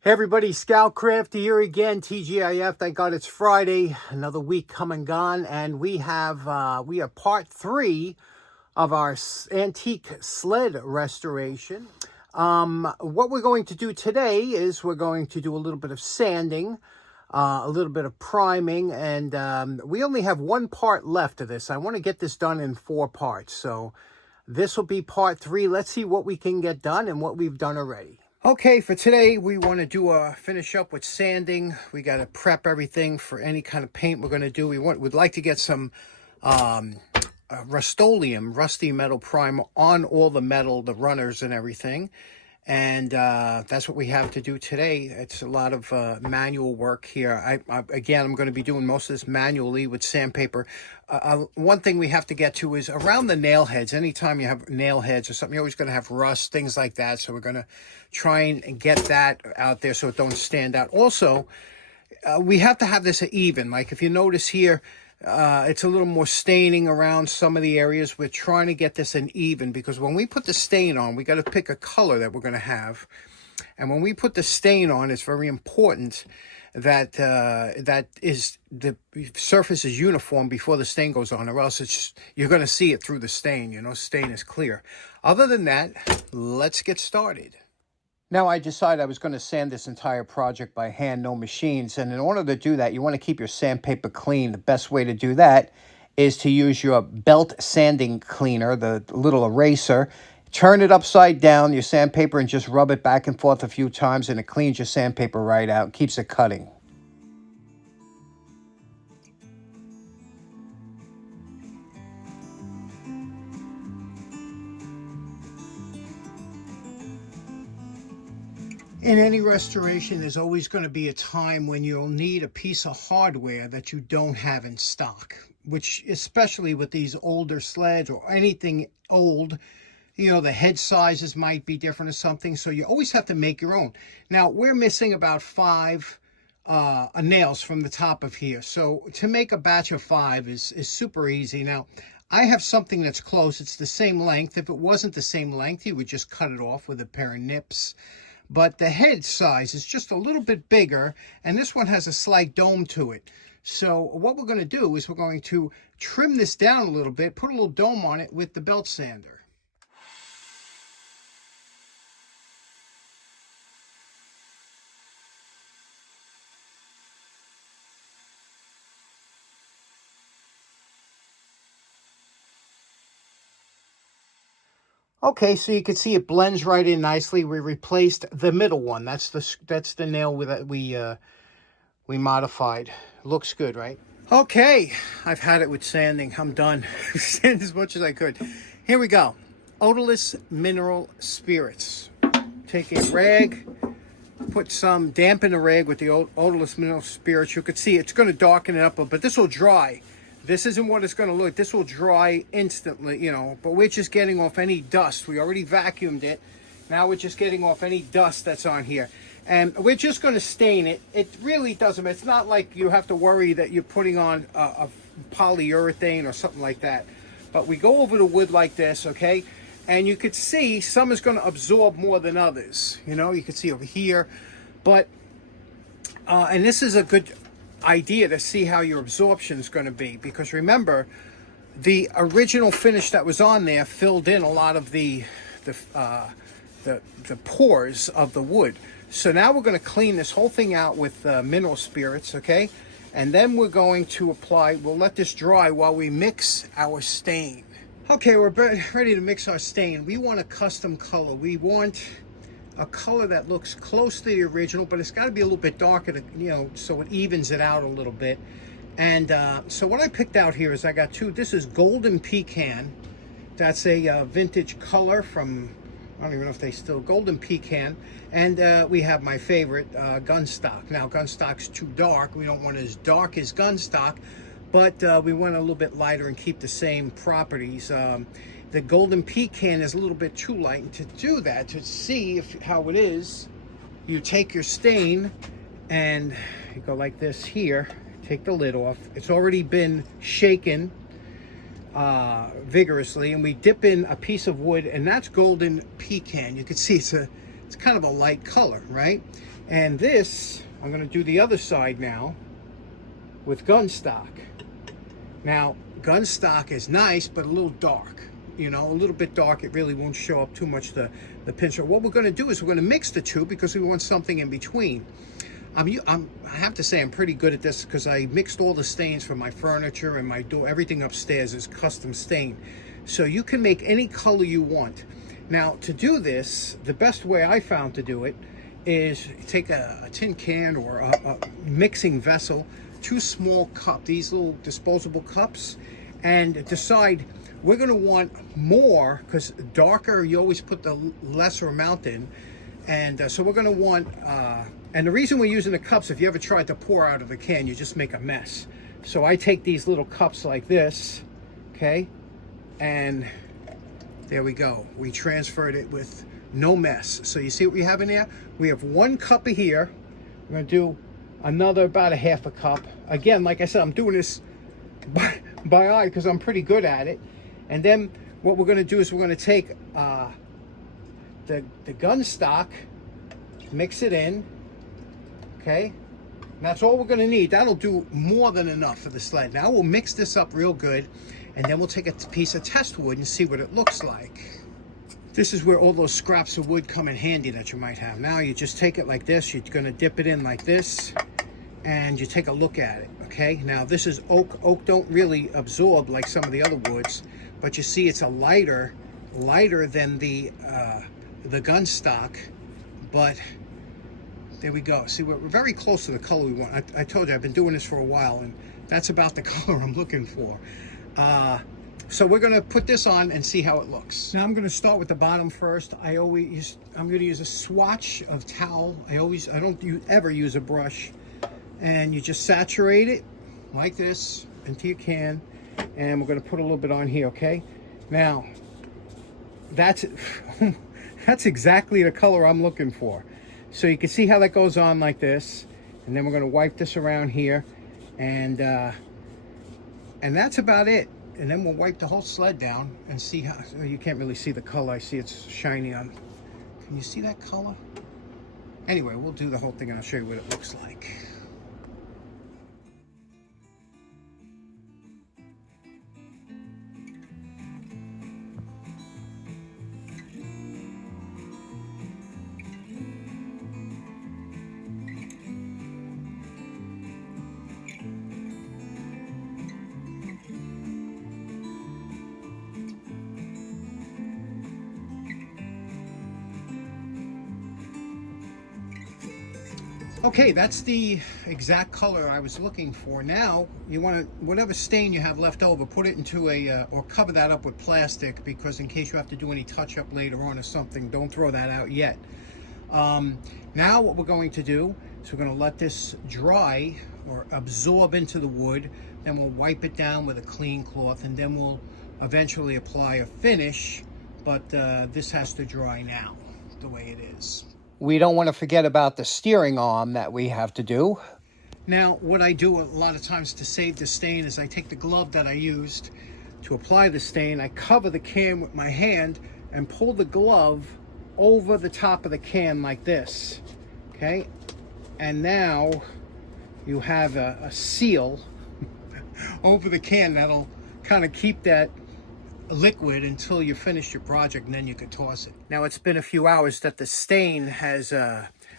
Hey everybody, Scoutcrafty here again, TGIF. Thank God it's Friday. Another week come and gone, and we are part 3 of our antique sled restoration. What we're going to do today is we're going to do a little bit of sanding, a little bit of priming, and we only have one part left of this. I want to get this done in 4 parts, so this will be part 3. Let's see what we can get done and what we've done already. Okay, for today, we want to finish up with sanding. We got to prep everything for any kind of paint we're going to do. We'd like to get some Rust-Oleum, rusty metal primer on all the metal, the runners and everything. And that's what we have to do today. It's a lot of manual work here. Again, I'm going to be doing most of this manually with sandpaper. One thing we have to get to is around the nail heads. Anytime you have nail heads or something, you're always going to have rust, things like that. So we're going to try and get that out there so it don't stand out. Also, we have to have this even. Like if you notice here, it's a little more staining around some of the areas. We're trying to get this an even, because when we put the stain on, we got to pick a color that we're going to have. And when we put the stain on, it's very important that the surface is uniform before the stain goes on, or else you're going to see it through the stain. You know, stain is clear. Other than that, let's get started. Now, I decided I was going to sand this entire project by hand, no machines. And in order to do that, you want to keep your sandpaper clean. The best way to do that is to use your belt sanding cleaner, the little eraser. Turn it upside down, your sandpaper, and just rub it back and forth a few times, and it cleans your sandpaper right out, keeps it cutting. In any restoration, there's always going to be a time when you'll need a piece of hardware that you don't have in stock, which especially with these older sleds or anything old, you know, the head sizes might be different or something. So you always have to make your own. Now, we're missing about 5 nails from the top of here. So to make a batch of 5 is super easy. Now, I have something that's close. It's the same length. If it wasn't the same length, you would just cut it off with a pair of nips. But the head size is just a little bit bigger, and this one has a slight dome to it. So what we're going to do is we're going to trim this down a little bit, put a little dome on it with the belt sander. Okay, so you can see it blends right in nicely. We replaced the middle one. That's the nail we modified. Looks good, right? Okay, I've had it with sanding. I'm done. Sand as much as I could. Here we go. Odorless mineral spirits. Take a rag, put some, dampen the rag with the odorless mineral spirits. You could see it's going to darken it up, but this will dry. This isn't what it's going to look. This will dry instantly, you know, but we're just getting off any dust. We already vacuumed it. Now we're just getting off any dust that's on here. And we're just going to stain it. It really doesn't. It's not like you have to worry that you're putting on a polyurethane or something like that. But we go over the wood like this, okay? And you could see some is going to absorb more than others. You know, you can see over here. But, and this is a good idea to see how your absorption is going to be, because remember, the original finish that was on there filled in a lot of the pores of the wood. So now we're going to clean this whole thing out with mineral spirits, okay? And then we're going to apply, we'll let this dry while we mix our stain. Okay, we're ready to mix our stain. We want a custom color. We want a color that looks close to the original, but it's got to be a little bit darker, to, you know, so it evens it out a little bit. And so what I picked out here is I got 2. This is Golden Pecan. That's a vintage color from, I don't even know if they still, Golden Pecan. And we have my favorite, Gunstock. Now, Gunstock's too dark. We don't want it as dark as Gunstock, but we want a little bit lighter and keep the same properties. The Golden Pecan is a little bit too light. And to do that, to see how it is, you take your stain and you go like this here. Take the lid off. It's already been shaken vigorously, and we dip in a piece of wood, and that's Golden Pecan. You can see it's a it's kind of a light color, right? And this, I'm going to do the other side now with gun stock. Now, gun stock is nice, but a little dark. You know, a little bit dark. It really won't show up too much the pinch. What we're going to do is we're going to mix the two because we want something in between. I have to say I'm pretty good at this because I mixed all the stains for my furniture and my door. Everything upstairs is custom stain. So you can make any color you want. Now, to do this, the best way I found to do it is take a tin can or a mixing vessel, 2 small cups, these little disposable cups, and decide we're going to want more, because darker, you always put the lesser amount in. And so we're going to want, and the reason we're using the cups, if you ever tried to pour out of the can, you just make a mess. So I take these little cups like this, okay, and there we go. We transferred it with no mess. So you see what we have in there? We have 1 cup of here. We're going to do another about a half a cup. Again, like I said, I'm doing this by eye because I'm pretty good at it. And then what we're going to do is we're going to take the gun stock, mix it in, okay? And that's all we're going to need. That'll do more than enough for the sled. Now we'll mix this up real good, and then we'll take a piece of test wood and see what it looks like. This is where all those scraps of wood come in handy that you might have. Now you just take it like this. You're going to dip it in like this, and you take a look at it, okay? Now this is oak. Oak don't really absorb like some of the other woods, but you see it's a lighter than the gun stock, but there we go. See, we're very close to the color we want. I told you I've been doing this for a while, and that's about the color I'm looking for. So we're going to put this on and see how it looks. Now I'm going to start with the bottom first. I'm going to use a swatch of towel. I don't ever use a brush. And you just saturate it like this into your can, and we're going to put a little bit on here, okay? Now, that's exactly the color I'm looking for. So you can see how that goes on like this, and then we're going to wipe this around here, and that's about it. And then we'll wipe the whole sled down and see how, you can't really see the color. I see it's shiny on, can you see that color? Anyway, we'll do the whole thing and I'll show you what it looks like. Okay, that's the exact color I was looking for. Now, you want to, whatever stain you have left over, put it into or cover that up with plastic, because in case you have to do any touch-up later on or something, don't throw that out yet. Now what we're going to do is we're going to let this dry or absorb into the wood, then we'll wipe it down with a clean cloth, and then we'll eventually apply a finish, but this has to dry now the way it is. We don't want to forget about the steering arm that we have to do. Now, what I do a lot of times to save the stain is I take the glove that I used to apply the stain, I cover the can with my hand and pull the glove over the top of the can like this, okay? And now you have a seal over the can that'll kind of keep that liquid until you finish your project, and then you can toss it. Now it's been a few hours that the stain has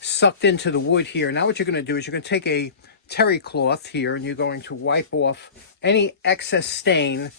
sucked into the wood here. Now what you're going to do is you're going to take a terry cloth here, and you're going to wipe off any excess stain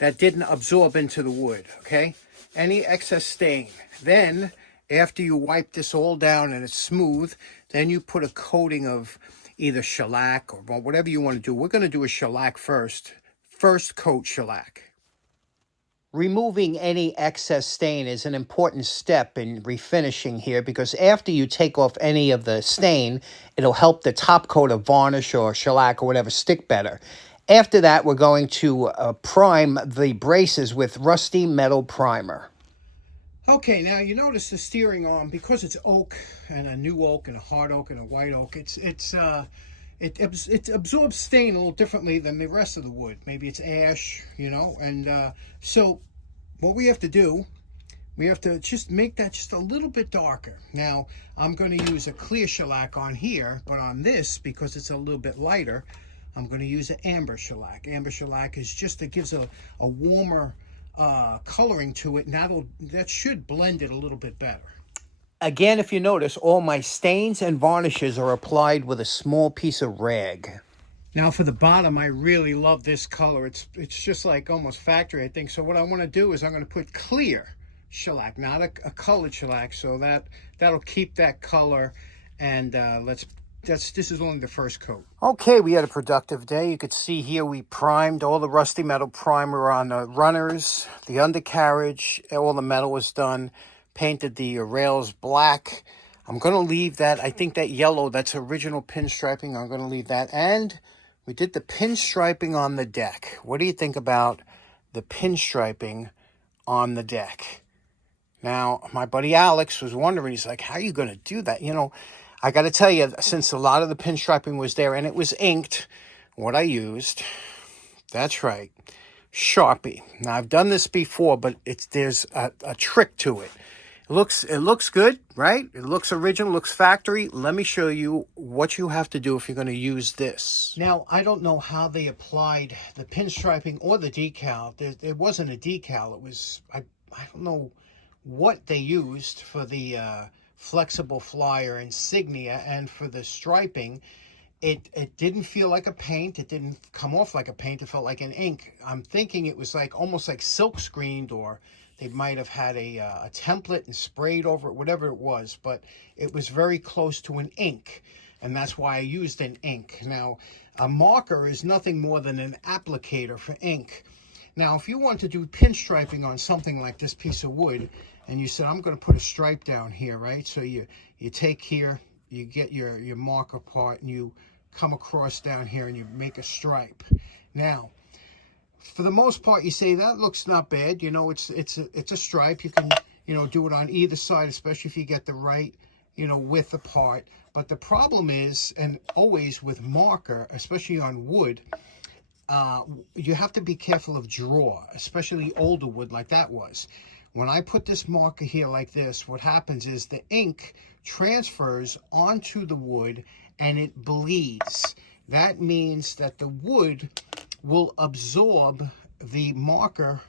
that didn't absorb into the wood, okay? Any excess stain. Then after you wipe this all down and it's smooth, then you put a coating of either shellac or whatever you want to do. We're going to do a shellac first. First coat shellac. Removing any excess stain is an important step in refinishing here, because after you take off any of the stain, it'll help the top coat of varnish or shellac or whatever stick better. After that, we're going to prime the braces with rusty metal primer. Okay, now you notice the steering arm, because it's oak, and a new oak and a hard oak and a white oak, it absorbs stain a little differently than the rest of the wood. Maybe it's ash, you know, and so what we have to do, We have to just make that just a little bit darker. Now, I'm going to use a clear shellac on here, but on this, because it's a little bit lighter, I'm going to use an amber shellac. Amber shellac is just, it gives a warmer coloring to it, and that should blend it a little bit better. Again, if you notice, all my stains and varnishes are applied with a small piece of rag. Now for the bottom, I really love this color. It's just like almost factory, I think. So what I want to do is I'm going to put clear shellac, not a colored shellac, so that'll keep that color. And this is only the first coat. Okay, we had a productive day. You could see here we primed all the rusty metal primer on the runners, the undercarriage, all the metal was done. Painted the rails black. I'm going to leave that. I think that yellow, that's original pinstriping. I'm going to leave that. And we did the pinstriping on the deck. What do you think about the pinstriping on the deck? Now, my buddy Alex was wondering, he's like, how are you going to do that? You know, I got to tell you, since a lot of the pinstriping was there and it was inked, what I used, that's right, Sharpie. Now, I've done this before, but there's a trick to it. It looks good, right? It looks original, looks factory. Let me show you what you have to do if you're going to use this. Now, I don't know how they applied the pinstriping or the decal. There wasn't a decal. It was, I don't know what they used for the flexible flyer insignia, and for the striping. It didn't feel like a paint. It didn't come off like a paint. It felt like an ink. I'm thinking it was like almost like silk screened, or they might have had a template and sprayed over it, whatever it was. But it was very close to an ink, and that's why I used an ink. Now, a marker is nothing more than an applicator for ink. Now, if you want to do pinstriping on something like this piece of wood, and you said, I'm going to put a stripe down here, right? So you take here, you get your marker part, and you come across down here, and you make a stripe. Now, for the most part, you say, that looks not bad. You know, it's a stripe. You can, you know, do it on either side, especially if you get the right, you know, width apart. But the problem is, and always with marker, especially on wood, you have to be careful of draw, especially older wood like that was. When I put this marker here like this, what happens is the ink transfers onto the wood and it bleeds. That means that the wood will absorb the marker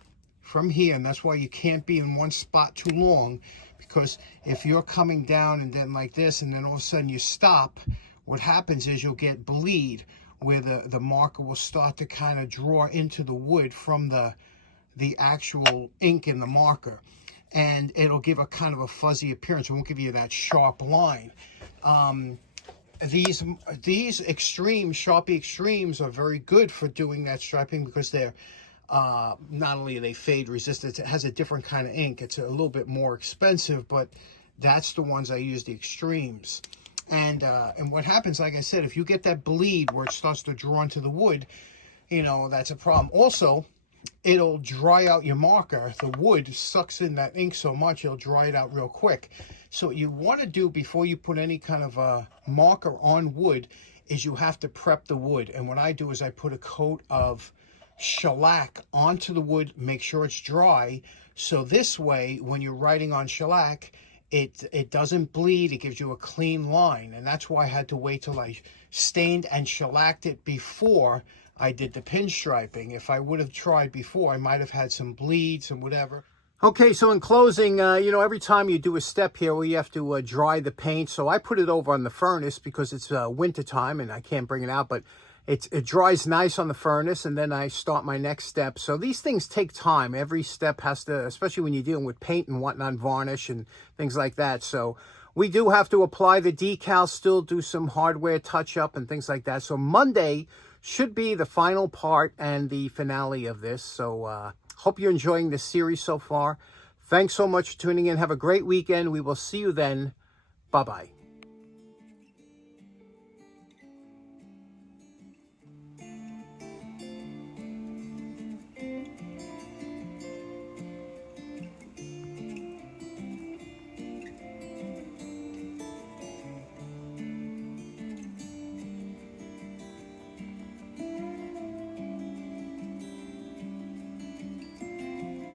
from here, and that's why you can't be in one spot too long, because if you're coming down and then like this, and then all of a sudden you stop, what happens is you'll get bleed, where the marker will start to kind of draw into the wood from the actual ink in the marker, and it'll give a kind of a fuzzy appearance. It won't give you that sharp line. These extremes, Sharpie extremes, are very good for doing that striping, because they're not only are they fade resistant, it has a different kind of ink. It's a little bit more expensive, but that's the ones I use, the extremes. And what happens, like I said, if you get that bleed where it starts to draw into the wood, you know, that's a problem. Also, it'll dry out your marker. The wood sucks in that ink so much, it'll dry it out real quick. So what you want to do before you put any kind of a marker on wood is you have to prep the wood. And what I do is I put a coat of shellac onto the wood, make sure it's dry. So this way, when you're writing on shellac, it doesn't bleed. It gives you a clean line. And that's why I had to wait till I stained and shellacked it before I did the pinstriping. If I would have tried before, I might have had some bleeds and whatever. Okay, so in closing, you know, every time you do a step here where you have to dry the paint, so I put it over on the furnace because it's winter time and I can't bring it out, but it dries nice on the furnace, and then I start my next step. So these things take time. Every step has to, especially when you're dealing with paint and whatnot, varnish and things like that. So we do have to apply the decal, still do some hardware touch-up and things like that. So Monday should be the final part and the finale of this. So hope you're enjoying this series so far. Thanks so much for tuning in. Have a great weekend. We will see you then. Bye-bye.